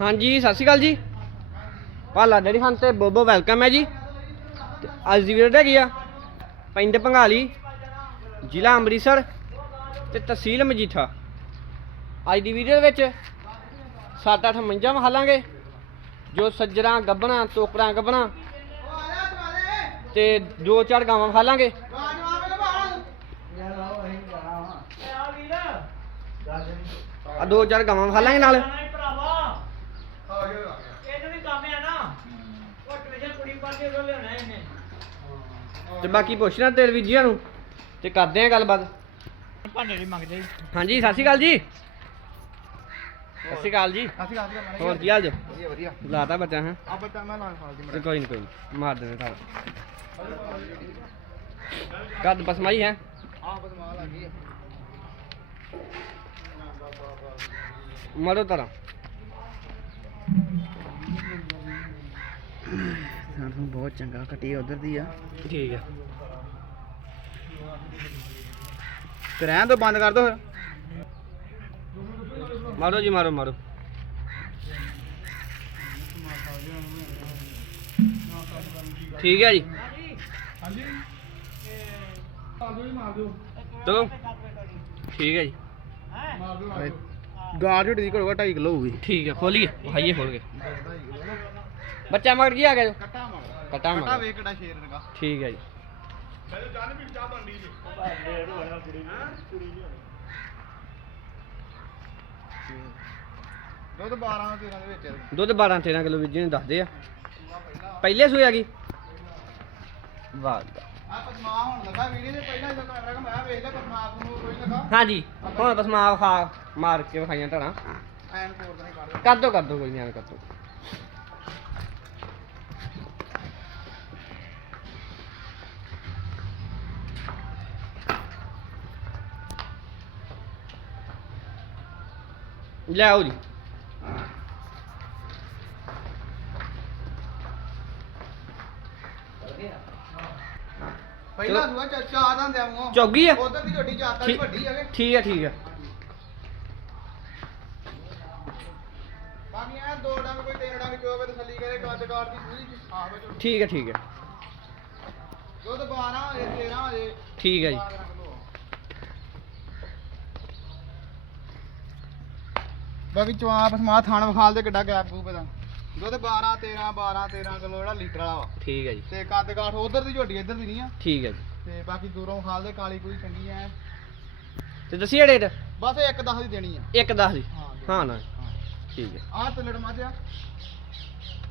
ਹਾਂਜੀ, ਸਤਿ ਸ਼੍ਰੀ ਅਕਾਲ ਜੀ। ਭਾਲਾ ਡੇਰੀ ਫਾਰਮ ਤੇ ਬੋਬੋ ਵੈਲਕਮ ਹੈ ਜੀ। ਤੇ ਅੱਜ ਦੀ ਵੀਡੀਓ ਹੈਗੀ ਆ ਪਿੰਡ ਭੰਗਾਲੀ ਜ਼ਿਲ੍ਹਾ ਅੰਮ੍ਰਿਤਸਰ ਤੇ ਤਹਿਸੀਲ ਮਜੀਠਾ। ਅੱਜ ਦੀ ਵੀਡੀਓ ਵਿੱਚ 7-8 ਮੰਝਾਂ ਵਿਖਾਲਾਂਗੇ, ਜੋ ਸੱਜਰਾਂ ਗੱਬਣਾ ਟੋਕਰਾਂ ਗੱਬਣਾ ਤੇ ਦੋ ਚਾਰ ਗਾਵਾਂ ਵਿਖਾਲਾਂਗੇ। ਆ ਦੋ ਚਾਰ ਗਾਵਾਂ ਵਿਖਾਲਾਂਗੇ ਨਾਲ। ਤੇ ਬਾਕੀ ਪੁੱਛਣਾ ਤੇਰੇ ਵੀਰ ਜੀਆਂ ਨੂੰ ਤੇ ਕਰਦੇ ਆ ਗੱਲਬਾਤ। ਭਾਂਡੇ ਨਹੀਂ ਮੰਗਦੇ ਹਾਂਜੀ ਸਤਿ ਸ਼੍ਰੀ ਅਕਾਲ ਜੀ। ਸਤਿ ਸ਼੍ਰੀ ਅਕਾਲ ਜੀ। ਅਸੀਂ ਆਹ ਗੱਲ ਹੋਰ ਕੀ ਹਾਲ ਜੀ? ਵਧੀਆ ਵਧੀਆ। ਲਾਤਾ ਬੱਚਾ ਹੈ? ਆ ਬੱਚਾ ਮੈਂ ਨਾਲ ਫਾਲ ਦੀ ਤੇ ਕੋਈ ਨਹੀਂ ਕੋਈ ਨੀ, ਮਾਰ ਦੇਣੇ ਸਾਰਾ ਕੱਦ ਬਸਮਾਈ ਹੈ। ਆ ਬਸ ਮਾਲ ਆ ਗਈ ਮਰੋ ਤਰਾ। ਸਾਨੂੰ ਬਹੁਤ ਚੰਗਾ ਕੱਟੀ ਉਧਰ ਦੀ ਆ। ਠੀਕ ਹੈ ਤੇ ਰਹਿਣ ਦੋ ਬੰਦ ਕਰ ਦੋ ਫਿਰ। ਮਾਰੋ ਜੀ ਮਾਰੋ ਮਾਰੋ। ਠੀਕ ਹੈ ਜੀ। ਤੋ ਠੀਕ ਹੈ ਜੀ। ਗਾਰ ਝੋਟੀ ਦੀ ਘੜੋ 2.5 ਕਿਲੋ ਹੋਊਗੀ। ਠੀਕ ਹੈ ਖੋਲੀਏ ਹਾਈਏ ਖੋਲ ਕੇ। ਬੱਚਾ ਮਗਰ ਕੀ ਆ ਗਿਆ ਜੋ? ਕੱਟਾ ਮਾਰ ਕਟਾ ਕੱਟਾ ਮਗਰ। ਵੇਖ ਕਿਹੜਾ ਸ਼ੇਰ ਲਗਾ ਠੀਕ ਹੈ ਜੀ। ਦੁੱਧ 12 13 ਦੇ ਵਿੱਚ ਦੁੱਧ 12 13 ਕਿਲੋ ਵੀਰ ਜੀ ਨੇ ਦੱਸਦੇ ਆ। ਪਹਿਲੇ ਸੂਏ ਆ ਗਈ? ਵਾਹ। ਆ ਪਸਮਾ ਹੁਣ ਲੱਗਾ ਵੀਡੀਓ ਦੇ ਪਹਿਲਾਂ ਜਦੋਂ ਕੈਮਰਾ ਘਮਾਇਆ ਵੇਖ ਲੈ ਪਸਮਾ ਨੂੰ ਕੋਈ ਲਗਾ। ਹਾਂਜੀ ਹੁਣ ਬਸ ਮਾਂ ਖਾ ਮਾਰ ਕੇ ਵਿਖਾਈਆਂ ਧੜਾ। ਐਨ ਕੋਰ ਨਹੀਂ ਕਰ ਕਰ ਦੋ ਕਰ ਦੋ ਕੋਈ ਨਹੀਂ ਕਰ ਦੋ। ਲੈ ਆਓ ਜੀ ਪਹਿਲਾਂ ਸੁਆ ਚਾਰ ਦਾਂ ਦੇ ਮੂੰਹ। ਚੌਗੀ ਆ? ਉਧਰ ਦੀ ਝੋਟੀ ਚਾਰ ਤਾਂ ਠੀਕ- ਵੱਡੀ ਹੈਗੇ ਠੀਕ ਹੈ ਠੀਕ ਹੈ ਬਾਕੀ ਐ ਦੋ ਡੰਗ ਕੋਈ ਤਿੰਨ ਡੰਗ ਚੋਵੇ ਤਸੱਲੀ ਕਰੇ ਕੱਦ ਕਾਰ ਦੀ ਪੂਰੀ ਸਾਫ਼ ਹੈ ਝੋਟੀ ਠੀਕ ਹੈ ਠੀਕ ਹੈ ਦੁੱਧ 12 ਇਹ 13 ਅਜੇ ਠੀਕ ਹੈ ਜੀ 12 ਕਿਲੋ ਬਾਕੀ ਚਵਾਪ ਸਮਾ ਥਾਣ ਵਿਖਾਲ ਦੇ ਕਿੱਡਾ ਗੈਪ ਗੂਪ ਇਹਦਾ। ਦੁੱਧ 12 13 12 13 ਕਿਲੋ ਜਿਹੜਾ ਲੀਟਰ ਵਾਲਾ ਵਾ। ਠੀਕ ਹੈ ਜੀ। ਤੇ ਕੱਦ ਕਾਠ ਉਧਰ ਦੀ ਝੋਟੀ ਇੱਧਰ ਦੀ ਨਹੀਂ ਆ। ਠੀਕ ਹੈ ਜੀ। ਤੇ ਬਾਕੀ ਦੂਰੋਂ ਵਿਖਾਲ ਦੇ ਕਾਲੀ ਕੋਈ ਚੰਗੀ ਐ। ਤੇ ਦੱਸੀਏ ਰੇਟ? ਬਸ ਇੱਕ 10 ਦੀ ਦੇਣੀ ਆ। ਇੱਕ ਦਸ ਦੀ? ਹਾਂ ਹਾਂ ਨਾ। ਠੀਕ ਹੈ। ਆਹ ਤਲੜ ਮੱਝ ਆ।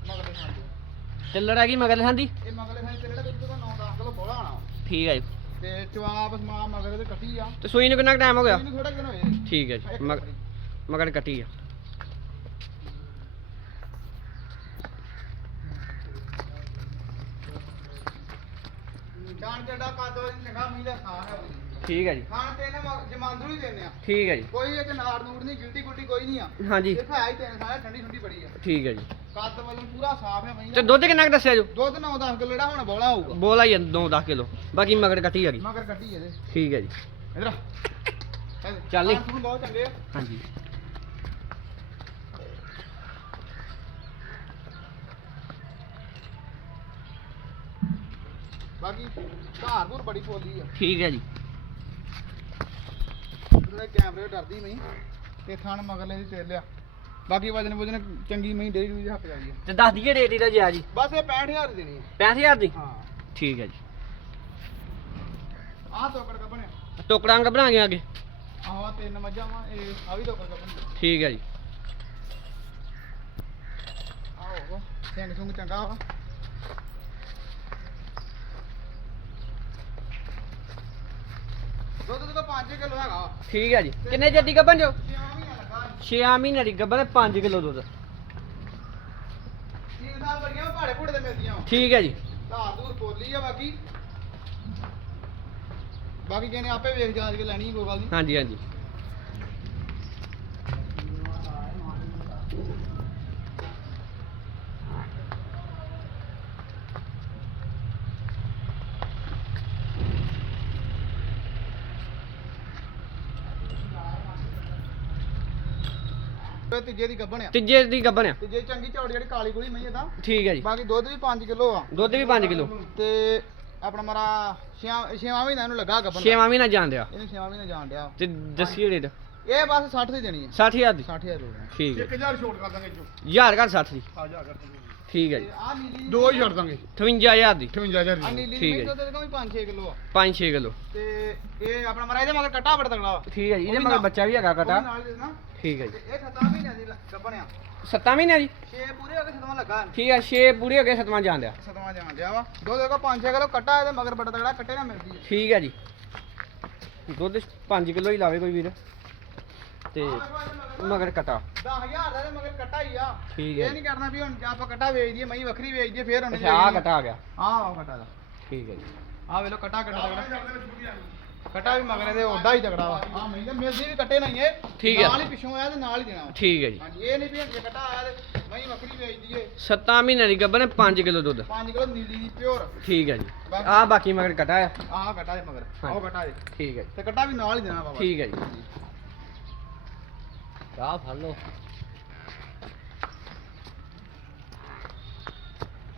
ਮਗਲੇ ਖਾਂਦੇ ਤੇ। ਲੜਾਈ ਮਗਰ ਲਹਾਂਦੀ ਇਹ ਮਗਲੇ ਖਾਂਦੇ ਤੇ ਜਿਹੜਾ ਦੁੱਧ ਦਾ 9-10 ਕਿਲੋ ਬੋਲਾ ਆਣਾ ਠੀਕ ਹੈ ਜੀ। ਤੇ ਚਵਾਪ ਸਮਾ ਮਗਲੇ ਤੇ ਕੱਟੀ ਆ। ਤੇ ਸੂਈ ਨੂੰ ਕਿੰਨਾ ਟਾਈਮ ਹੋ ਗਿਆ? ਥੋੜਾ ਦਿਨ ਹੋਏ ਠੀਕ ਹੈ ਜੀ। ਮਗਰ ਕੱਟੀ ਆ। ਜਾਣ ਚੱਡਾ ਕਾਦੋ ਚੰਗਾ ਮੀਂਹ ਦਾ ਸਾਹ ਹੈ। ਉਹਦੀ। ਠੀਕ ਹੈ ਜੀ। ਖਾਣ ਤੇ ਇਹਨਾਂ ਜਮਾਂਦਰੂ ਹੀ ਦਿੰਦੇ ਆ। ਠੀਕ ਹੈ ਜੀ। ਕੋਈ ਇਹ ਨਾੜ ਨੂੜ ਨਹੀਂ ਗਿਲਟੀ ਗੁਲਟੀ ਕੋਈ ਨਹੀਂ ਆ। ਹਾਂਜੀ। ਹੈ ਹੀ ਤਿੰਨ ਸਾਰਾ ਠੰਡੀ ਠੰਡੀ ਬੜੀ ਆ। ਠੀਕ ਹੈ ਜੀ। ਕੱਦ ਵੱਲੋਂ ਪੂਰਾ ਸਾਫ਼ ਹੈ ਮਹੀਂ ਤੇ ਦੁੱਧ ਕਿੰਨਾ ਕੁ ਦੱਸਿਆ ਜੋ? ਦੁੱਧ 9-10 ਕਿਲੋ ਜਿਹੜਾ ਹੁਣ ਬੋਲਾ ਹੋਊਗਾ। ਬੋਲ ਆਈ 9-10 ਕਿਲੋ। ਬਾਕੀ ਮਗਰ ਕੱਟੀ ਆ ਗਈ। ਮਗਰ ਕੱਟੀ ਇਹਦੇ। ਠੀਕ ਹੈ ਜੀ। ਇਧਰ ਚੱਲ ਨੀ। ਤੁਹਾਨੂੰ ਬਹੁਤ ਚੰਗੇ ਆ। ਹਾਂਜੀ। ਬਾਕੀ ਘੂਰ ਬੜੀ ਫੋਲੀ ਆ। ਠੀਕ ਹੈ ਜੀ। ਕੈਮਰੇ ਤੋਂ ਡਰਦੀ ਨਹੀਂ ਤੇ ਥਣ ਮਗਰਲੇ ਦੀ ਤੇਲ ਲਿਆ। ਬਾਕੀ ਵਜਨ ਵਜਨ ਚੰਗੀ ਮਹੀਂ ਡੇਰੀ ਨੂੰ ਹੱਥ ਜਾਈ ਆ। ਤੇ ਦੱਸ ਦਈਏ ਰੇਟ ਇਹਦਾ ਜੀ ਆ ਜੀ। ਬਸ ਇਹ 65000 ਦੀ ਦੇਣੀ ਆ। 65000 ਦੀ? ਹਾਂ। ਠੀਕ ਹੈ ਜੀ। ਆਹ ਟੋਕੜਾਂ ਕ ਬਣਾ ਕੇ ਅੱਗੇ? ਆਹ ਤਿੰਨ ਮੱਝਾਂ ਵਾ ਇਹ ਆ ਵੀ ਤੋਕੜ ਕੱਪਣੇ ਠੀਕ ਹੈ ਜੀ। ਆਹੋ ਸਿੰਘ ਸੁੰਗ ਚੰਗਾ ਵਾ। ਦੁੱਧ ਦੁੱਧ 5 ਕਿਲੋ ਹੈਗਾ। ਵਾ। ਠੀਕ ਹੈ ਜੀ। ਕਿੰਨੇ ਚਿਰ ਦੀ ਗੱਭਣ ਜੋ? ਛੇਵਾਂ ਮਹੀਨਾ ਲੱਗਾ 6 ਮਹੀਨੇ ਦੀ ਗੱਭਣ 5 ਕਿਲੋ ਦੁੱਧ। ਤਿੰਨ ਸਾਲ ਬੜੀਆਂ ਭਾੜੇ ਭੂੜੇ ਤੇ ਮਿਲਦੀਆਂ। ਠੀਕ ਹੈ ਜੀ। ਧਾਰ ਧੂਰ ਪੋਲੀ ਆ ਬਾਕੀ। ਬਾਕੀ ਕਹਿੰਦੇ ਆਪੇ ਵੇਖ ਜਾਂਚ ਕੇ ਲੈਣੀ ਕੋਈ ਗੱਲ ਨਹੀਂ ਹਾਂਜੀ ਹਾਂਜੀ। ਤੀਜੇ ਦੀ ਗੱਬਣ ਆ। ਤੀਜੇ ਦੀ ਗੱਬਣ ਆ। ਤੀਜੇ ਚੰਗੀ ਚੌੜੀ ਜਿਹੜੀ ਕਾਲੀ ਗੋਲੀ ਮਈ ਇਹਦਾ ਠੀਕ ਹੈ ਜੀ। ਬਾਕੀ ਦੁੱਧ ਵੀ 5 ਕਿਲੋ ਆ। ਦੁੱਧ ਵੀ 5 ਕਿਲੋ। ਤੇ ਆਪਣਾ ਮਰਾ 6 6 ਮਹੀਨਾ ਇਹਨੂੰ ਲੱਗਾ ਗੱਬਣ ਦਾ। ਛੇਵਾਂ ਮਹੀਨਾ ਜਾਣ ਦਿਆ। ਇਹਨੂੰ 6 ਮਹੀਨਾ ਜਾਣ ਡਿਆ ਤੇ ਦੱਸੀ ਰੇਟ। ਇਹ ਬਸ 60 ਦੀ ਦੇਣੀ ਹੈ 60000 ਦੀ। 60000 ਦੇ ਠੀਕ ਹੈ। 1000 ਛੋਟ ਕਰ ਦਾਂਗੇ ਜੋ ਹਜ਼ਾਰ ਘੱਟ 60 ਦੀ। ਕਰ ਠੀਕ ਹੈ ਜੀ। ਆ ਨੀਲੀ ਦੋ ਹੀ ਛੱਡ ਦਾਂਗੇ। 58000 ਦੀ। 58000 ਆ ਦੀ। ਨੀਲੀ ਠੀਕ ਦੀ ਹੈ ਦੁੱਧ ਦੇ ਕੋਈ 5-6 ਕਿਲੋ ਆ। 5-6 ਕਿਲੋ। ਤੇ ਇਹ ਆਪਣਾ ਮਰਾ ਇਹਦੇ ਮਗਰ ਕੱਟਾ ਬੜਾ ਤਗੜਾ ਵਾ। ਠੀਕ ਹੈ ਜੀ ਉਹ ਇਹਦੇ ਵੀ ਮਗਰ ਨਾਲ- ਬੱਚਾ ਵੀ ਹੈਗਾ ਉਹ ਕਟਾ। ਵੀ ਨਾਲ ਦੇ ਦੇਣਾ। ਠੀਕ ਹੈ ਜੀ। ਇਹ 7 ਮਹੀਨਿਆਂ ਦੀ ਗੱਬਣ ਆ 7 ਮਹੀਨੇ ਦੀ? 6 ਪੂਰੇ ਹੋ ਗਏ ਸਤਵਾਂ ਲੱਗਾ। ਠੀਕ ਹੈ 6 ਪੂਰੇ ਹੋ ਗਏ 7ਵਾਂ ਜਾਣ ਦਿਆ। ਸਤਵਾਂ ਜਾਣ ਡਿਆ ਵਾ। ਦੁੱਧ ਦੇਖੋ 5-6 ਕਿਲੋ ਕੱਟਾ ਇਹਦੇ ਮਗਰ ਬੜਾ ਤਗੜਾ ਕੱਟੇ ਨਾ ਮਿਲਦੀ ਹੈ ਠੀਕ ਹੈ ਜੀ। ਦੁੱਧ 5 ਕਿਲੋ ਹੀ ਲਾਵੇ ਕੋਈ ਵੀਰ। ਤੇ ਮਗਰ ਕਟਾ। 10000 ਦਾ ਮਗਰ ਕੱਟਾ ਹੀ ਆ। ਠੀਕ ਇਹ ਹੈ ਨਹੀਂ ਕਰਨਾ ਵੀ ਹੁਣ ਜੇ ਆਪਾਂ ਕੱਟਾ ਵੇਚ ਦਈਏ ਮਹੀਂ ਵੱਖਰੀ ਵੇਚ ਦਈਏ ਫੇਰ ਉਹਨੇ ਅੱਛਾ ਆ ਕਟਾ ਆ ਗਿਆ। ਆਹ ਕੱਟਾ ਦਾ। ਠੀਕ ਹੈ ਜੀ। ਆਹ ਵੇਖ ਲੋ ਕੱਟਾ ਕੱਟਾ। ਤਗੜਾ ਕੱਟਾ ਵੀ ਮਗਰ ਇਹਦੇ ਓਡਾ ਹੀ ਤਗੜਾ ਵਾ। ਆਹ ਮਹੀਂ ਤਾਂ ਮਿਲਦੀ ਵੀ ਕੱਟੇ ਨਹੀਂ ਇਹ। ਠੀਕ ਹੈ। ਨਾਲ ਹੀ ਪਿੱਛੋਂ ਆਇਆ ਤੇ ਨਾਲ ਹੀ ਦੇਣਾ ਵਾ। ਠੀਕ ਹੈ ਜੀ। ਹਾਂਜੀ ਇਹ ਨਹੀਂ ਵੀ ਜੇ ਕੱਟਾ ਆਇਆ ਤੇ ਮਹੀਂ ਵੱਖਰੀ ਵੇਚ ਦਈਏ। 7 ਮਹੀਨੇ ਦੀ ਗੱਬਨ 5 ਕਿਲੋ ਦੁੱਧ। 5 ਕਿਲੋ ਨੀਲੀ ਦੀ ਪਿਓਰ। ਠੀਕ ਹੈ ਜੀ। ਆ ਬਾਕੀ ਮਗਰ ਕਟਾ ਆ। ਆਹ ਕੱਟਾ ਦੇ ਮਗਰ ਹਾਂਜੀ। ਕੱਟਾ ਦੇ ਠੀਕ ਹੈ ਤੇ ਕੱਟਾ ਵੀ ਨਾਲ ਹੀ ਦੇਣਾ ਬਾਬਾ। ਠੀਕ ਹੈ ਜੀ। ਆ ਫੜ ਲਓ।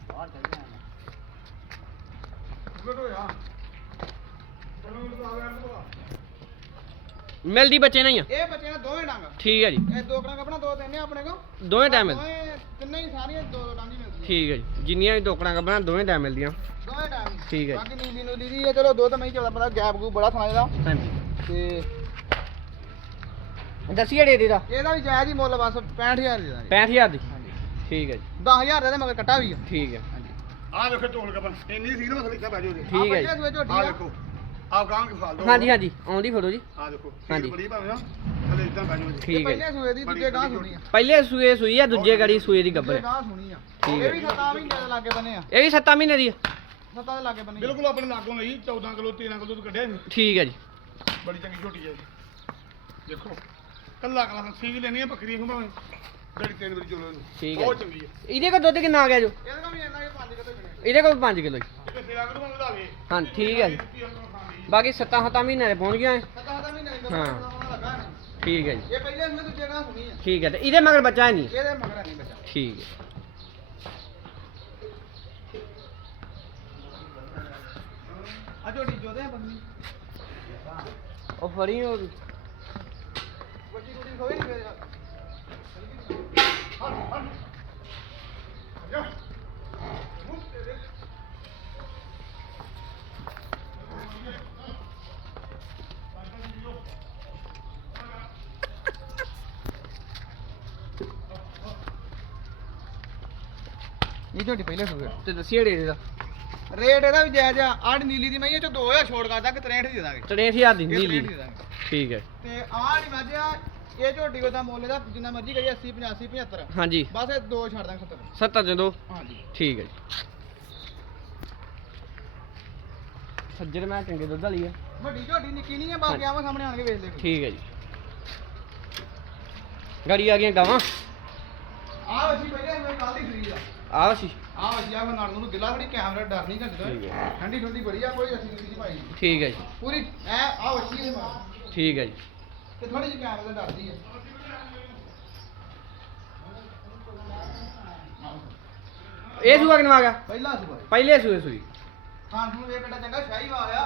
ਬਾਹਰ ਚੱਲ ਜਾਣਾ। ਮਿਲਦੀ ਬੱਚੇ ਨਹੀਂ ਆ। ਇਹ ਬੱਚੇ ਨੇ ਦੋਵੇਂ ਡੰਗ। ਠੀਕ ਹੈ ਜੀ। ਇਹ ਦੋ ਕਰਾਂ ਆਪਣਾ ਦੋ ਤਿੰਨੇ ਆਪਣੇ ਕੋ ਦੋਵੇਂ ਟਾਈਮ ਮਿਲ ਦੋਵੇਂ ਤਿੰਨੇ ਹੀ ਸਾਰੀਆਂ ਦੋ ਦੋ ਡੰਗ ਹੀ ਮਿਲਦੀਆਂ। ਠੀਕ ਹੈ ਜੀ। ਜਿੰਨੀਆਂ ਵੀ ਟੋਕਰਾਂ ਗੱਬਣਾ ਦੋਵੇਂ ਟਾਈਮ ਮਿਲਦੀਆਂ। ਦੋਵੇਂ ਟਾਈਮ ਠੀਕ ਹੈ। ਬਾਕੀ ਨੀਲੀ ਨੂਲੀ ਦੀ ਇਹ ਚਲੋ ਦੋ ਤਾਂ ਮੈਂ ਚੱਲਦਾ ਪਤਾ ਗੈਪ ਗੂ ਬੜਾ ਸੁਣਾ ਇਹਦਾ। ਹਾਂਜੀ। ਤੇ ਦੱਸੀਏ ਰੇਟ ਇਹਦਾ। ਇਹਦਾ ਵੀ ਜਾਇਜ਼ ਹੀ ਮੁੱਲ ਬਸ 65000 ਦੇ ਦਾਂਗੇ 65000 ਦੀ? ਹਾਂਜੀ। ਠੀਕ ਹੈ ਜੀ। 10000 ਦੇ ਮਗਰ ਕੱਟਾ ਵੀ ਆ। ਠੀਕ ਹੈ ਹਾਂਜੀ। ਆਹ ਵੇਖੋ ਢੋਲ ਕਪਨ ਇੰਨੀ ਸੀ ਨਾ ਮਸਲੀ ਇੱਥੇ ਬੈਜੋ ਜੀ ਠੀਕ ਹੈ ਜੀ। ਆ। ਵੇਖੋ। ਆਹ ਗਾਂ ਕੇ ਫਾਲ ਦੋ ਹਾਂਜੀ ਹਾਂਜੀ ਆਉਂਦੀ ਫੋਟੋ ਜੀ। ਆਹ ਦੇਖੋ ਹਾਂਜੀ। ਹਾਂਜੀ। ਬੜੀ ਭਾਵੇਂ ਨਾ ਥੱਲੇ ਇਦਾਂ ਬੈਜੋ ਜੀ। ਇਹ ਠੀਕ ਹੈ ਪਹਿਲੇ ਸੂਏ ਦੀ ਦੂਜੇ ਗਾਂ ਸੁਣੀ ਆ। ਪਹਿਲੇ ਸੂਏ ਸੂਈ ਆ ਦੂਜੇ ਗੜੀ ਸੂਏ ਦੀ ਗੱਬਰ ਦੂਜੇ ਗਾਂ ਸੁਣੀ ਆ। ਠੀਕ ਇਹ ਹੈ। ਵੀ ਸੱਤਾਂ ਮਹੀਨੇ ਦੇ ਲਾਗੇ ਬਨੇ ਆ। ਇਹ ਵੀ 7 ਮਹੀਨੇ ਦੀ ਆ। ਸੱਤਾਂ ਦੇ ਲਾਗੇ ਬਨੇ ਬਿਲਕੁਲ ਆਪਣੇ ਲਾਗੋਂ ਲਈ 14 ਕਿਲੋ 13 ਕਿਲੋ ਦੁੱਧ ਕੱਢਿਆ। ਠੀਕ ਹੈ ਜੀ। ਬੜੀ ਚੰਗੀ ਝੋਟੀ ਹੈ ਜੀ ਦੇਖੋ ਕੱਲਾ ਕੱਲਾ ਸੀ ਵੀ ਲੈਣੀ ਹੈ ਬੱਕਰੀ ਨੂੰ ਭਾਵੇਂ ਜਿਹੜੀ ਤਿੰਨ ਵਾਰੀ ਚੋਲੋ ਇਹਨੂੰ ਠੀਕ ਹੈ। ਬਹੁਤ ਚੰਗੀ ਹੈ ਇਹਦੇ ਕੋਲ ਦੁੱਧ ਕਿੰਨਾ ਆ ਗਿਆ ਜੋ? ਇਹਦੇ ਕੋਲ ਵੀ ਇੰਨਾ ਹੀ 5 ਕਿਲੋ ਬਣੇ ਇਹਦੇ ਕੋਲ 5 ਕਿਲੋ ਜੀ ਤੇ ਸੇਵਾ ਕਰੂ ਵਧਾ ਲੇ ਹਾਂ ਠੀਕ ਹੈ ਜੀ। ਬਾਕੀ 7 7 ਮਹੀਨੇ ਦੇ ਪਹੁੰਚ ਗਿਆ ਹੈ। ਹਾਂ। ਠੀਕ ਹੈ ਜੀ। ਇਹ ਪਹਿਲੇ ਸੂਏ ਦੂਜੇ ਗਾਂ ਸੁਣੀ ਆ ਠੀਕ ਹੈ ਤੇ ਇਹਦੇ ਮਗਰ ਬੱਚਾ ਹੈ ਨਹੀਂ? ਇਹਦੇ ਮਗਰ ਨਹੀਂ ਬੱਚਾ। ਠੀਕ ਹੈ। ਆ ਜੋਦੇ ਬੰਨੀ ਉਹ ਫੜੀ ਉਹ। ਵੱਡੀ ਕੁੜੀ ਹੋਈ ਨਹੀਂ ਫੇਰ। ਇਹ ਝੋਟੀ ਪਹਿਲੇ ਸੂਏ ਤੇ ਦੱਸੀਏ ਰੇਟ ਇਹਦਾ। ਰੇਟ ਇਹਦਾ ਵੀ ਜਾਇਜ਼ ਆ ਆੜ ਨੀਲੀ ਦੀ ਮਈਏ ਚ 2000 ਛੋੜ ਕਰਦਾ ਕਿ 63 ਦੀ ਦੇ ਦਾਂਗੇ। 63000 ਦੀ ਨੀਲੀ। 63 ਦੀ ਦੇ ਦਾਂਗੇ ਠੀਕ ਹੈ। ਤੇ ਨਹੀਂ ਮੱਝਿਆ ਇਹ ਝੋਟੀ ਉਹਦਾ ਮੁੱਲ ਇਹਦਾ ਜਿੰਨਾ ਮਰਜ਼ੀ ਕਰੀ 80 85 75 ਹਾਂਜੀ। ਬਸ ਇਹ ਦੋ ਛੱਡ ਦਾਂਗੇ 70 70 ਦੇ ਦੋ। ਹਾਂਜੀ। ਠੀਕ ਹੈ ਜੀ। ਸੱਜਰ ਮੈਂ ਚੰਗੇ ਦੁੱਧ ਵਾਲੀ ਆ। ਵੱਡੀ ਝੋਟੀ ਨਿੱਕੀ ਨਹੀਂ ਹੈ ਬਾਕੀ ਆਵਾਂ ਸਾਹਮਣੇ ਆਣ ਕੇ ਵੇਖ ਲੈ ਠੀਕ ਹੈ ਜੀ। ਗੜੀ ਆ ਗਈਆਂ ਗਾਵਾਂ। ਆਹ ਵਸੀ ਪਹਿਲੇ ਮੈਂ ਕੱਲ ਦੀ ਖਰੀਦ ਆ। ਆਹ ਸੀ ਆਹ ਵਸੀ ਆ ਨਾਲ ਨੂੰ ਗਿੱਲਾ ਬੜੀ ਕੈਮਰਾ ਡਰ ਨਹੀਂ ਠੀਕ ਹੈ। ਠੰਡੀ ਠੰਡੀ ਬੜੀ ਆ ਕੋਈ ਅਸੀਂ ਨਹੀਂ ਭਾਈ ਠੀਕ ਹੈ ਜੀ। ਪੂਰੀ ਐ ਆਹ ਵਸੀ ਠੀਕ ਹੈ ਜੀ। ਤੇ ਥੋੜੀ ਜਿਹੀ ਕੈਮਰਾ ਡਰਦੀ ਹੈ ਇਹ ਸੂਆ ਕਿਨਵਾ ਗਿਆ? ਪਹਿਲਾ ਸੀ ਪਹਿਲੇ ਸੂਏ ਸੂਈ। ਖਾਣ ਨੂੰ ਵੇਖ ਕਿੱਡਾ ਚੰਗਾ ਸ਼ਾਹੀ ਵਾਲਿਆ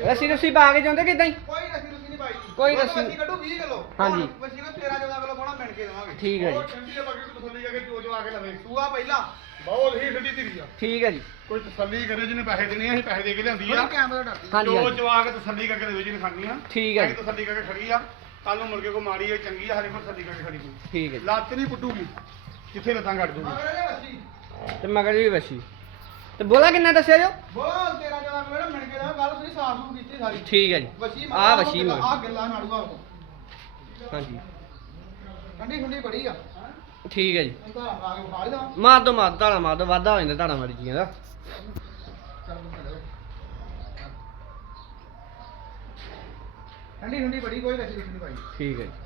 ਰੱਸੀ ਰੱਸੀ ਪਾ ਕੇ ਜਾਂਦੇ ਕਿਦਾਂ ਹੀ? ਕੋਈ ਰਸੀ ਰੁਸੀ ਨਹੀਂ ਪਾਈ ਕੋਈ ਦੁੱਧ ਰੱਸੀ- ਵਸੀ ਕੱਢੂ 20 ਕਿਲੋ। ਹਾਂਜੀ। ਵਸੀ ਨੂੰ 13 14 ਕਿਲੋ ਪਾਉਣਾ ਮਿਣ ਕੇ ਦੇਵਾਂਗੇ। ਠੀਕ ਹੈ ਉਹ ਜੀ ਚੰਗੀ ਹੈ ਬਾਕੀ ਤੂੰ ਤਸੱਲੀ ਕਰਕੇ ਜੋ ਜੋ ਆ ਕੇ ਲਵੇ। ਸੂਆ ਪਹਿਲਾ। ਬਹੁਤ ਹੀ ਠੰਡੀ ਧੀਰੀ ਆ। ਠੀਕ ਹੈ ਜੀ। ਕੋਈ ਤਸੱਲੀ ਕਰੇ ਜਿਹਨੇ ਪੈਸੇ ਦੇਣੇ ਆ ਅਸੀਂ ਪੈਸੇ ਦੇ ਕੇ ਲਿਆਂਦੀ ਆ। ਥੋੜੀ ਕੈਮਰਾ ਡਰਦੀ ਹਾਂਜੀ ਜੋ ਹਾਂਜੀ। ਤਸੱਲੀ ਕਰਕੇ ਦੇਵੇ ਜਿਹਨੇ ਖਾਣੀ ਆ। ਠੀਕ ਹੈ ਅਸੀਂ ਜੀ। ਤਸੱਲੀ ਕਰਕੇ ਖੜੀ ਆ। ਕੱਲ ਨੂੰ ਮੁੜ ਕੇ ਮਾੜੀ ਹੈ ਚੰਗੀ ਆ ਸਾਡੇ ਕੋਲ ਤਸੱਲੀ ਕਰਕੇ ਖੜੀ ਕੋਈ ਠੀਕ ਹੈ ਜੀ। ਲੱਤ ਨਹੀਂ ਪੁੱਟੂਗੀ। ਕਿੱਥੇ ਲੱਤਾਂ ਕੱਢ ਦੂਗੀ। ਮਗਰ ਇਹਦੇ ਵਸੀ। ਤੇ ਮਗਰ ਵੀ ਵਸੀ। ਤੇ ਬੋਲਾ ਕਿੰਨਾ ਦੱਸਿਆ ਜੋ? ਬੋਲ 13 14 ਕਿਲੋ ਮਿਣ ਕੇ ਦੇਵਾਂ ਗੱਲ ਤੁਸੀਂ ਸਾਫ਼ ਸੂਫ ਕੀਤੀ ਸਾਰੀ। ਠੀਕ ਹੈ ਜੀ। ਆ ਵਸੀ ਆ। ਗੱਲਾਂ ਨਾੜੂਆ ਕੋ ਹਾਂਜੀ। ਠੰਡੀ ਠੰਡੀ ਬੜੀ ਆ। ਠੀਕ ਹੈ ਜੀ। ਮਾਰ ਦੋ ਮਾਰ ਧਾੜਾ ਮਾਰ ਦੋ ਵਾਧਾ ਹੋ ਜਾਂਦਾ ਧਾੜਾ ਮਾਰੀ ਜੀਆਂ ਦਾ। ਠੰਡੀ ਠੰਡੀ ਬੜੀ ਕੋਈ ਨਹੀਂ ਠੀਕ ਹੈ ਜੀ।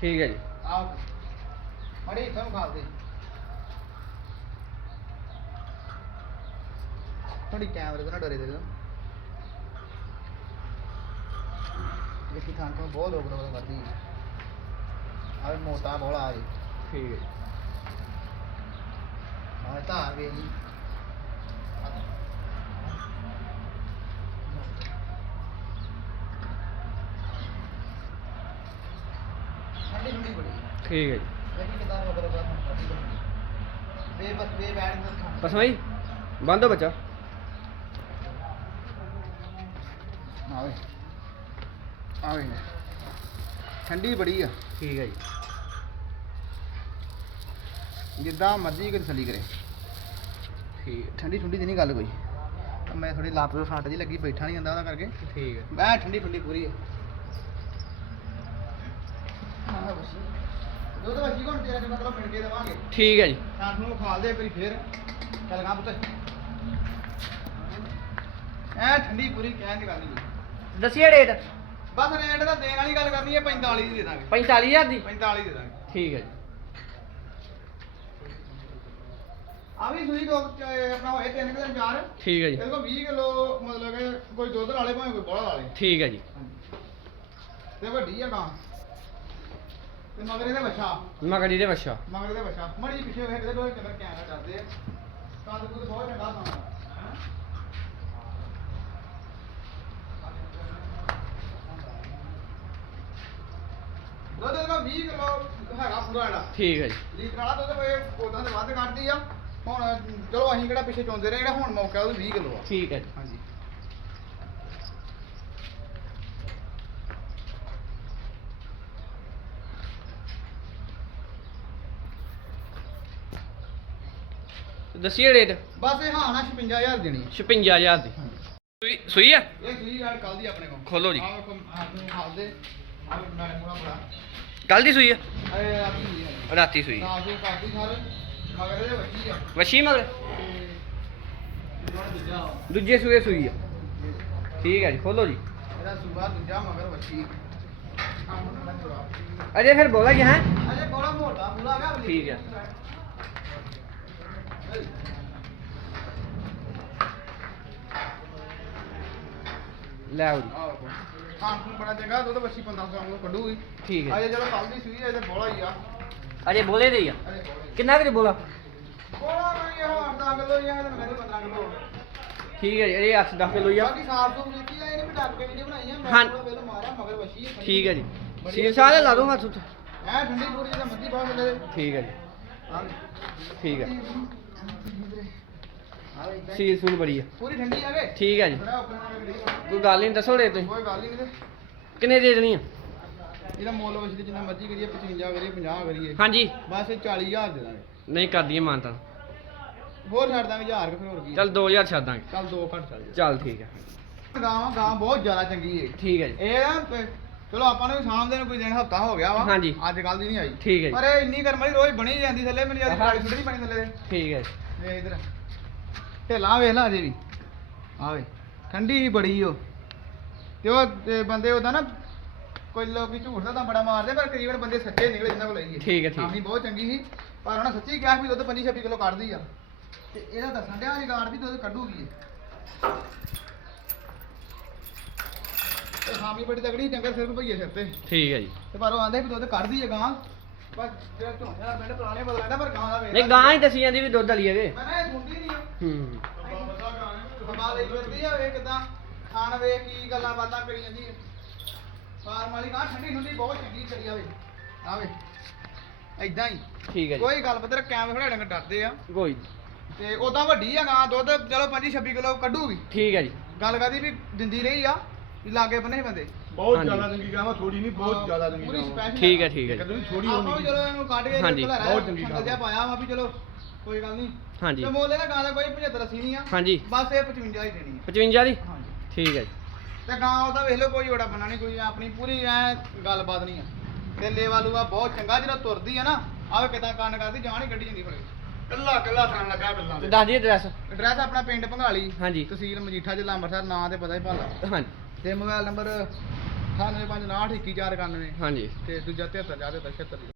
ਠੀਕ ਹੈ ਜੀ। ਆਓ ਮੜੇ ਇੱਥੋਂ ਖਾਲ ਦੇ। ਡਰੇ ਬਹੁਤ ਕਰਦੀ ਆਵੇ ਮੋਟਾ ਬੋਲਾ ਆਏ ਠੀਕ ਹੈ। ਆ ਤਾਂ ਆਵੇ ਜੀ ਠੀਕ ਹੈ ਜੀ। ਬਸ ਬੈਠ ਜੀ ਬੰਦੋ ਬੱਚਾ। ਆਵੇ ਆਵੇ ਠੰਡੀ ਬੜੀ ਆ। ਠੀਕ ਹੈ ਜੀ। ਜਿੱਦਾਂ ਮਰਜ਼ੀ ਕੋਈ ਤਸੱਲੀ ਕਰੇ। ਠੀਕ। ਠੰਡੀ ਠੰਡੀ ਦੀ ਨਹੀਂ ਗੱਲ ਕੋਈ। ਮੈਂ ਥੋੜੀ ਲੱਤ ਤੋਂ ਸੱਟ ਜੀ ਲੱਗੀ ਬੈਠਾ ਨਹੀਂ ਜਾਂਦਾ ਉਹਦਾ ਕਰਕੇ। ਠੀਕ ਹੈ। ਮੈਂ ਠੰਡੀ ਠੰਡੀ ਪੂਰੀ ਹੈ ਦੁੱਧ ਵਸੀ ਤੇਰਾ ਕਿਲੋ ਮਿਲ ਕੇ ਦੇਵਾਂਗੇ। ਠੀਕ ਹੈ ਜੀ। ਸਾਥ ਨੂੰ ਖਾਲ ਦੇ ਕਰੀ ਫੇਰ। ਚੱਲ ਗਾ ਪੁੱਤ। ਐ ਠੰਡੀ ਪੂਰੀ ਕਹਿਣ ਦੀ ਗੱਲ ਨਹੀਂ। ਦੱਸਿਏ ਰੇਟ ਬਸ ਰੇਟ ਦਾ ਦੇਣ ਵਾਲੀ ਗੱਲ ਕਰਨੀ ਹੈ 45 ਦੀ ਦੇ ਦਾਂਗੇ। 45000 ਦੀ? 45 ਦੇ ਦਾਂਗੇ। ਠੀਕ ਹੈ ਜੀ। ਆ ਵੀ ਸੂਈ ਦੋ ਆਪਣਾ ਹੋਏ ਤਿੰਨ ਕਿਲੋ ਚਾਰ। ਠੀਕ ਹੈ ਜੀ। ਇਹਦੇ ਕੋਲ 20 ਕਿਲੋ ਮਤਲਬ ਕਿ ਕੋਈ ਦੁੱਧ ਵਾਲੇ ਭਾਵੇਂ ਕੋਈ ਬੋਲਾ ਵਾਲੇ ਠੀਕ ਹੈ ਜੀ। ਤੇ ਵੱਡੀ ਆ ਗਾਂ ਤੇ ਮਗਰ ਇਹਦੇ ਬੱਚਾ ਮਗੜੀ ਦੇ ਬੱਚਾ ਮਗਰ ਇਹਦੇ ਮੜੀ ਪਿੱਛੇ ਵੇਖ ਦੇ ਕੋਈ ਕਿੰਨਾ ਕੈਮਰਾ ਕਰਦੇ ਆ। ਕੰਦ ਕੁਦ ਬਹੁਤ ਚੰਗਾ ਸਾਂ ਦੁੱਧ ਇਹਦਾ 20 ਕਿਲੋ ਹੈਗਾ ਪੂਰਾ ਇਹਦਾ ਠੀਕ ਹੈ ਜੀ। ਲੀਟਰ ਵਾਲਾ ਦੁੱਧ ਕੋਈ ਉਦਾਂ ਦੇ ਵੱਧ ਕੱਢਦੀ ਆ। ਹੁਣ ਚਲੋ ਅਸੀਂ ਕਿਹੜਾ ਪਿੱਛੇ ਚੋਂਦੇ ਰਹੇ ਜਿਹੜਾ ਹੁਣ ਮੌਕਾ ਉਹ 20 ਕਿਲੋ ਆ। ਠੀਕ ਹੈ ਜੀ। ਹਾਂਜੀ। ਦੱਸਿਏ ਰੇਟ ਬਸ ਇਹ ਹਾਂ ਨਾ 56000 ਦੇਣੀ 56000 ਦੀ। ਸੂਈ ਸੂਈ ਆ? ਇਹ ਸੂਈ ਗੱਲ ਕੱਲ ਦੀ ਆਪਣੇ ਕੋਲ। ਖੋਲੋ ਜੀ। ਆਹ ਵੇਖੋ, ਆਹ ਨੂੰ ਹਾਲ ਦੇ। ਆਹ ਮੈਂ ਮੂਲਾ ਬੜਾ ਕੱਲ ਦੀ ਸੂਈ ਆ? ਸੂਈ ਰਾਤੀ ਸੂਈ ਕਾਫੀ ਸਾਰੇ ਮਗਰ ਆ। ਵਸ਼ੀ ਮਗਰ? ਤੇ ਜਿਹੜਾ ਦੂਜਾ ਸੂਏ ਸੂਈ ਆ। ਠੀਕ ਹੈ ਜੀ ਖੋਲੋ ਜੀ। ਇਹਦਾ ਸੂਆ ਦੂਜਾ ਮਗਰ ਜਵਾਬ। ਅਜੇ ਫਿਰ ਬੋਲਾ ਜੀ ਹੈ? ਅਜੇ ਬੜਾ ਮੋਟਾ ਪੂਰਾ ਗਿਆ ਠੀਕ ਹੈ। ਲੈ ਆਓ ਜੀ। ਖਾਣ ਨੂੰ ਬੜਾ ਚੰਗਾ ਦੁੱਧ ਬੱਚੀ 1500 ਨੂੰ ਕੱਢੂਗੀ। ਠੀਕ ਹੈ। ਅਜੇ ਜਦੋਂ ਕੱਲ ਦੀ ਸੂਈ ਅਜੇ ਬੋਲਾ ਹੀ ਆ। ਅਜੇ ਬੋਲੇ ਦੇ ਹੀ ਆ। ਅਜੇ ਬੋਲਾ ਹੀ ਕਿੰਨਾ ਕੁ ਜੀ ਬੋਲਾ? ਬੋਲਾ ਨਹੀਂ ਇਹ 8 ਕਿਲੋ ਹੀ ਆ ਇਹਦੇ ਮੇਰੇ 15 ਕਿਲੋ ਠੀਕ ਹੈ ਜੀ ਇਹ 8 10 ਕਿਲੋ ਹੀ ਆ। ਬਾਕੀ ਸਾਫ਼ ਸੁਥਰੀ ਕੀਤੀ ਆ ਇਹਨੇ ਵੀ ਡੱਕ ਕੇ ਵੀਡੀਓ ਬਣਾਈ ਆ ਮੈਂ ਹਾਂ। ਥੋੜਾ ਵੇਲ ਮਾਰਿਆ ਮਗਰ ਵਸ਼ੀ ਠੀਕ ਹੈ ਜੀ। ਸੀਰ ਸਾਹ ਲਾ ਦੋ ਹੱਥ ਉੱਤੇ। ਐ ਠੰਡੀ ਪੂਰੀ ਜਿਹਦਾ ਮੱਦੀ ਬਹੁਤ ਥੱਲੇ ਠੀਕ ਹੈ ਜੀ। ਹਾਂ ਠੀਕ ਹੈ। ਸੀਰ ਸੂਰ ਬੜੀ ਆ। ਪੂਰੀ ਠੰਡੀ ਆ ਵੇ ਠੀਕ ਹੈ ਜੀ। ਕੋਈ ਗੱਲ ਨਹੀਂ ਦੱਸੋ ਰੇ ਤੁਸੀਂ। ਕੋਈ ਗੱਲ ਨਹੀਂ ਤੇ ਕਿੰਨੇ ਦੇ ਦੇਣੀ ਆ? ਇਹਦਾ ਮੁੱਲ ਵਸ਼ੀ ਜਿੰਨਾ ਮਰਜ਼ੀ ਕਰੀਏ 55 ਕਰੀਏ 50 ਕਰੀਏ। ਹਾਂਜੀ। ਬਸ ਇਹ 40000 ਦੇ ਦਾਂਗੇ। ਨਹੀਂ ਕਰਦੀ ਮਾਨਤਾ। ਹੋਰ ਛੱਡ ਦਾਂਗੇ 1000 ਕਿ ਫਿਰ ਹੋਰ ਕੀ ਚੱਲ 2000 ਛੱਡ ਦਾਂਗੇ। ਚੱਲ ਦੋ ਘੱਟ ਚੱਲ ਜਾ। ਚੱਲ ਠੀਕ ਹੈ ਗਾਂ ਗਾਂ ਬਹੁਤ ਜ਼ਿਆਦਾ ਚੰਗੀ ਹੈ ਠੀਕ ਹੈ ਜੀ। ਇਹ ਚਲੋ ਆਪਾਂ ਨੂੰ ਵੀ ਸਾਹਮਣੇ ਨੂੰ ਕੋਈ ਦਿਨ ਹਫਤਾ ਹੋ ਗਿਆ ਵਾ। ਹਾਂਜੀ। ਅੱਜ ਕੱਲ ਦੀ ਨਹੀਂ ਆਈ। ਠੀਕ ਹੈ ਜੀ। ਪਰ ਇਹ ਇੰਨੀ ਗਰਮ ਵਾਲੀ ਰੋਜ਼ ਬਣੀ ਜਾਂਦੀ ਥੱਲੇ ਮੈਨੂੰ ਜ਼ਿਆਦਾ ਹਾਂ। ਪਾਣੀ ਸੁੱਟਣੀ ਪਾਣੀ ਥੱਲੇ। ਠੀਕ ਹੈ ਜੀ। ਵੇ ਇਧਰ। ਢੇਲਾ ਵੇਖ ਲਾ ਅਜੇ ਵੀ। ਆ ਵੇ ਠੰਡੀ ਹੀ ਬੜੀ ਓ ਤੇ ਉਹ ਤੇ ਬੰਦੇ ਉਹਦਾ ਨਾ ਕੋਈ ਲੋਕੀ ਝੂਠ ਦਾ ਤਾਂ ਬੜਾ ਮਾਰਦੇ ਪਰ ਕਈ ਵਾਰ ਬੰਦੇ ਸੱਚੇ ਨਿਕਲੇ ਜਿੰਨਾਂ ਕੋਲ ਲਈਏ ਠੀਕ ਹੈ, ਠੀਕ। ਆਮੀ ਬਹੁਤ ਚੰਗੀ ਸੀ ਪਰ ਉਹਨਾਂ ਸੱਚੀ ਕਿਹਾ ਵੀ ਦੁੱਧ 25 26 ਕਿਲੋ ਕੱਢਦੀ ਆ। ਤੇ ਇਹਦਾ ਦੱਸਣ ਡਿਆ ਗਾੜ ਵੀ ਦੁੱਧ ਕੱਢੂਗੀ। ਇਹ ਤੇ ਸਾਮੀ ਬੜੀ ਤਗੜੀ ਡੰਗਰ ਸਿਰਫ ਭਈਏ ਸਿਰ ਤੇ। ਠੀਕ ਹੈ ਜੀ। ਤੇ ਪਰ ਉਹ ਆਂਦੇ ਵੀ ਦੁੱਧ ਕੱਢਦੀ ਹੈ ਗਾਂ। ਪਰ ਜਿਹੜਾ ਝੋਨੇ ਦਾ ਪਿੰਡ ਪੁਰਾਣੇ ਬਦਲਾਂਦਾ ਪਰ ਗਾਂ ਦਾ ਵੇਖ ਨਹੀਂ ਗਾਂ ਹੀ ਦੱਸੀ ਜਾਂਦੀ ਵੀ ਦੁੱਧ ਵਾਲੀ ਹੈਗੇ ਮੈਂ ਨਾ ਇਹ ਸੁਣਦੀ ਨਹੀਂ ਆ। ਹੂੰ। ਬਾਬਾ ਲਈ ਫਿਰਦੀ ਆ ਵੇ ਕਿਦਾਂ ਖਾਣ ਵੇ ਕੀ ਗੱਲਾਂ ਬਾਤਾਂ ਕਰੀ ਜਾਂਦੀ ਹੈ ਫਾਰਮ ਵਾਲੀ ਗਾਂ ਠੰਡੀ ਠੰਡੀ ਬਹੁਤ ਚੰਗੀ ਕਰੀ ਆਵੇ ਆਵੇ ਐਦਾਂ ਹੀ। ਠੀਕ ਹੈ ਜੀ। ਕੋਈ ਗੱਲ ਪੱਤਰ ਕੈਮ ਖੜਾ ਡੰਗਰ ਡਰਦੇ ਆ। ਕੋਈ ਤੇ ਉਦਾਂ ਵੱਡੀ ਆ ਗਾਂ ਦੁੱਧ ਚਲੋ 25 26 ਕਿਲੋ ਕੱਢੂਗੀ। ਠੀਕ ਹੈ ਜੀ। ਗੱਲ ਕਰਦੀ ਵੀ ਦਿੰਦੀ ਰਹੀ ਆ। ਵੀ ਲਾਗੇ ਬੰਨੇ ਬੰਦੇ। ਬਹੁਤ ਹਾਂਜੀ। ਜ਼ਿਆਦਾ ਚੰਗੀ ਗਾਂ ਵਾ ਥੋੜੀ ਨਹੀਂ ਬਹੁਤ ਜ਼ਿਆਦਾ ਚੰਗੀ ਪੂਰੀ ਗਾਂ ਵਾ। special ਠੀਕ ਹੈ। ਠੀਕ ਹੈ। ਜੀ ਕਦੋਂ ਥੋੜੀ ਆਪਾਂ ਹੋਣੀ ਚਲੋ ਇਹਨੂੰ ਕੱਢ ਕੇ ਹਾਂਜੀ, ਬਹੁਤ ਚੰਗੀ ਸੰਗਲ ਜਿਹਾ ਗਾਂ। ਪਾਇਆ ਵਾ ਵੀ ਚਲੋ ਕੋਈ ਗੱਲ ਨਹੀਂ। ਹਾਂਜੀ। ਤੇ ਮੋਲੇ ਦਾ ਗਾਂ ਦਾ ਕੋਈ 75 80 ਨਹੀਂ ਆ। ਹਾਂਜੀ। ਬਸ ਇਹ 55 ਹੀ ਦੇਣੀ 55 ਦੀ? ਆ ਹਾਂਜੀ। ਠੀਕ ਹੈ ਜੀ। ਤੇ ਗਾਂ ਉਹਦਾ ਵੇਖ ਲਓ ਕੋਈ ਓੜਾ ਬਣਾ ਨਹੀਂ ਕੋਈ ਆਪਣੀ ਪੂਰੀ ਐ ਗੱਲਬਾਤ ਨਹੀਂ ਆ। ਤੇ ਲੇਵਾਲੂਆ ਬਹੁਤ ਚੰਗਾ ਜਿਹੜਾ ਤੁਰਦੀ ਆ ਨਾ ਆਵੇ ਕਿਦਾਂ ਕੰਨ ਕਰਦੀ ਜਾਨ ਹੀ ਕੱਢੀ ਜਾਂਦੀ ਫੜੇ ਕੱਲਾ ਕੱਲਾ ਥਾਣ ਲੱਗਾ ਗੱਲਾਂ ਤੇ। ਦੇ ਦੱਸ ਦਈਏ ਐਡਰੈਸ ਐਡਰੈਸ ਆਪਣਾ ਪਿੰਡ ਭੰਗਾਲੀ ਹਾਂਜੀ। ਤਹਿਸੀਲ ਮਜੀਠਾ ਜ਼ਿਲ੍ਹਾ ਅੰਮ੍ਰਿਤਸਰ ਨਾਂ ਤੇ ਪਤਾ ਹੀ ਭਾਲਾ। ਹਾਂਜੀ। ਤੇ ਮੋਬਾਈਲ ਨੰਬਰ 9859 2194 ਹਾਂਜੀ। ਤੇ ਦੂਜਾ 73 76